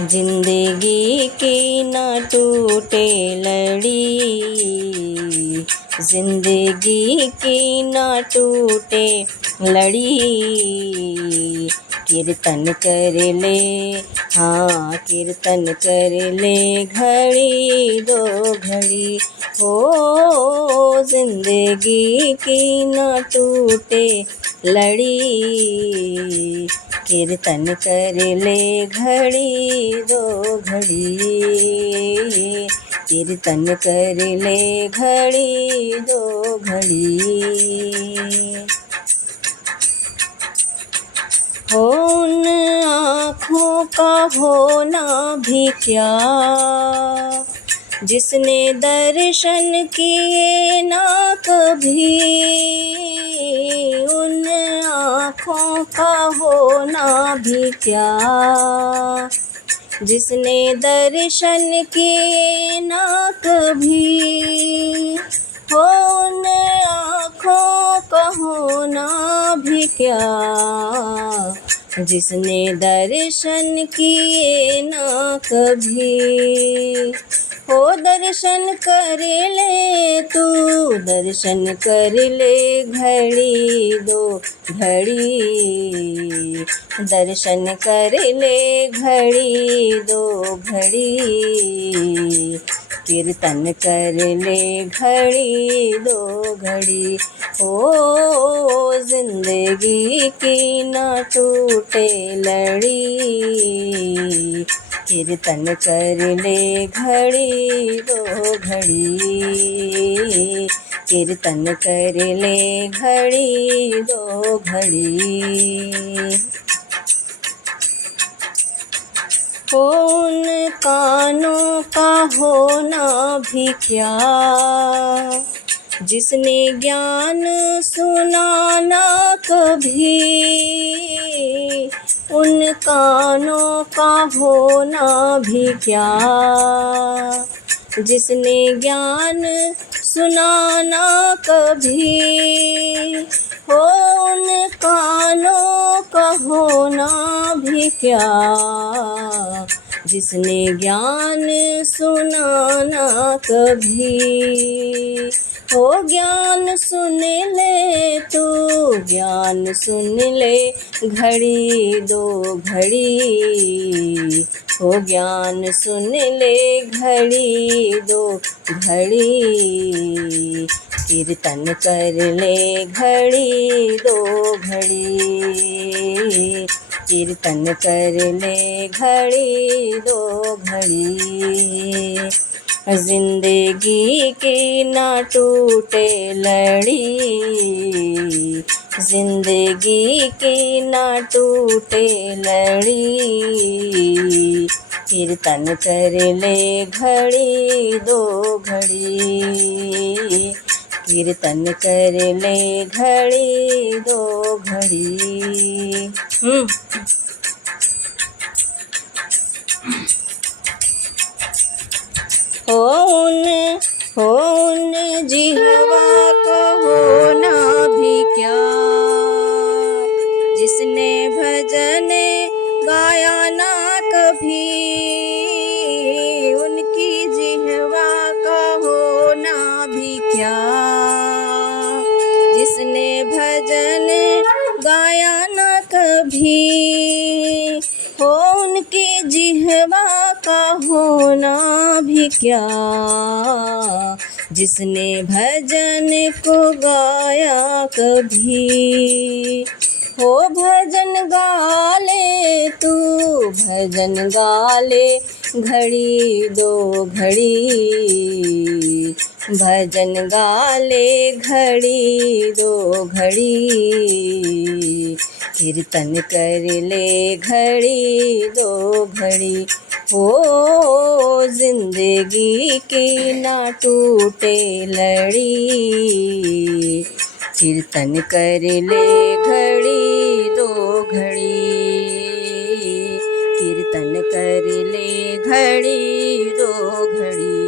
जिंदगी की ना टूटे लड़ी, जिंदगी की ना टूटे लड़ी। कीर्तन कर ले, हाँ कीर्तन कर ले घड़ी दो घड़ी। हो जिंदगी की ना टूटे लड़ी, कीर्तन कर ले घड़ी दो घड़ी। कीर्तन कर ले घड़ी दो घड़ी। हो उन आँखों का होना भी क्या, जिसने दर्शन किए ना कभी। उन आँखों का होना भी क्या, जिसने दर्शन किए ना कभी। हो उन आँखों का होना भी क्या, जिसने दर्शन किए ना कभी। हो दर्शन कर ले तू, दर्शन कर ले घड़ी दो घड़ी। दर्शन कर ले घड़ी दो घड़ी। कीर्तन कर ले घड़ी दो घड़ी। हो जिंदगी की ना टूटे लड़ी, कीर्तन कर ले घड़ी दो घड़ी। कीर्तन कर ले घड़ी दो घड़ी। हो उन कानों का होना भी क्या, जिसने ज्ञान सुना ना कभी। उन कानों का होना भी क्या, जिसने ज्ञान सुना ना कभी। हो उन कानों का होना भी क्या, जिसने ज्ञान सुना ना कभी। हो ज्ञान सुन ले तू, ज्ञान सुन ले घड़ी दो घड़ी। हो ज्ञान सुन ले घड़ी दो घड़ी। कीर्तन कर ले घड़ी दो घड़ी। कीर्तन कर ले घड़ी दो घड़ी। जिंदगी की ना टूटे लड़ी, जिंदगी की ना टूटे लड़ी। कीर्तन कर ले घड़ी दो घड़ी। कीर्तन कर ले घड़ी दो घड़ी। हो उन जिहवा का होना भी क्या, जिसने भजन गाया ना कभी। उनकी जिहवा का होना भी क्या, जिसने भजन गाया ना कभी। हो उनकी जिहवा का होना भी क्या, जिसने भजन को गाया कभी। हो भजन गा ले तू, भजन गा ले घड़ी दो घड़ी। भजन गा ले घड़ी दो घड़ी। कीर्तन कर ले घड़ी दो घड़ी। हो जिंदगी की ना टूटे लड़ी, कीर्तन कर ले घड़ी दो घड़ी। कीर्तन कर ले घड़ी दो घड़ी।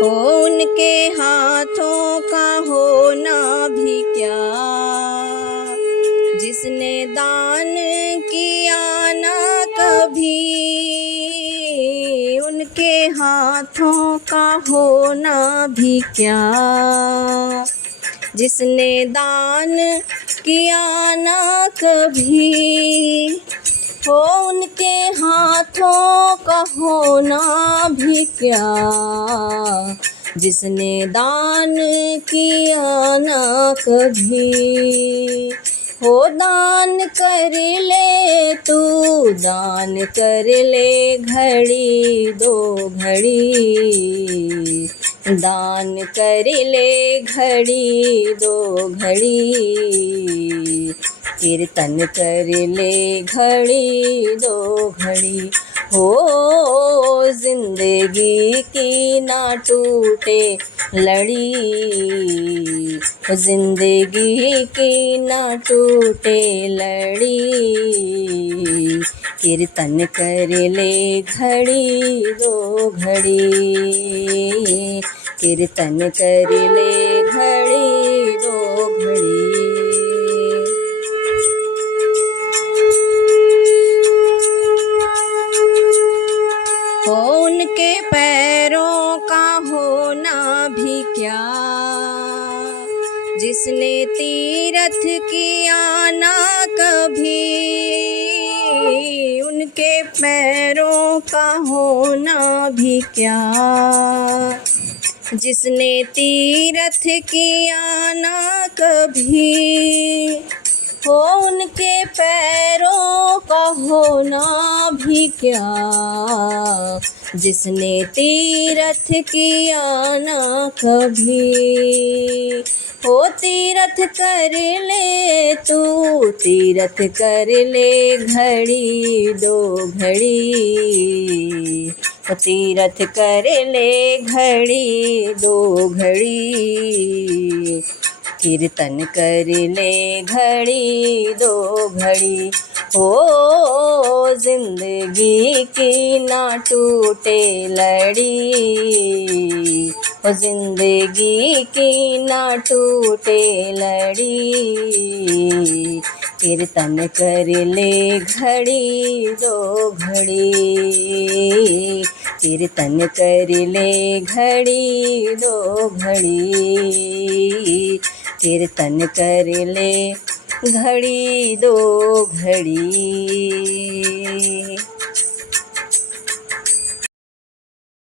हो उनके हाथों का होना भी क्या, जिसने दान किया ना कभी, उनके हाथों का होना भी क्या। जिसने दान किया ना कभी, हो उनके हाथों का होना भी क्या। जिसने दान किया ना कभी, हो दान कर ले तू, दान कर ले घड़ी दो घड़ी, दान कर ले घड़ी दो घड़ी, कीर्तन कर ले घड़ी दो घड़ी। हो जिंदगी की ना टूटे लड़ी, जिंदगी की ना टूटे लड़ी, कीर्तन कर ले घड़ी दो घड़ी, कीर्तन कर ले घड़ी दो घड़ी। हो उनके पैरों का होना भी क्या, जिसने तीरथ किया ना कभी, उनके पैरों का होना भी क्या। जिसने तीरथ किया ना कभी, हो उनके पैरों का होना भी क्या। जिसने तीरथ किया ना कभी, हो तीरथ कर ले तू, तीरथ कर ले घड़ी दो घड़ी, हो तीरथ कर ले घड़ी दो घड़ी, कीर्तन कर ले घड़ी दो घड़ी। हो जिंदगी की ना टूटे लड़ी, हो जिंदगी की ना टूटे लड़ी, कीर्तन कर ले घड़ी दो घड़ी, कीर्तन कर ले घड़ी दो घड़ी, कीर्तन कर ले घड़ी दो घड़ी।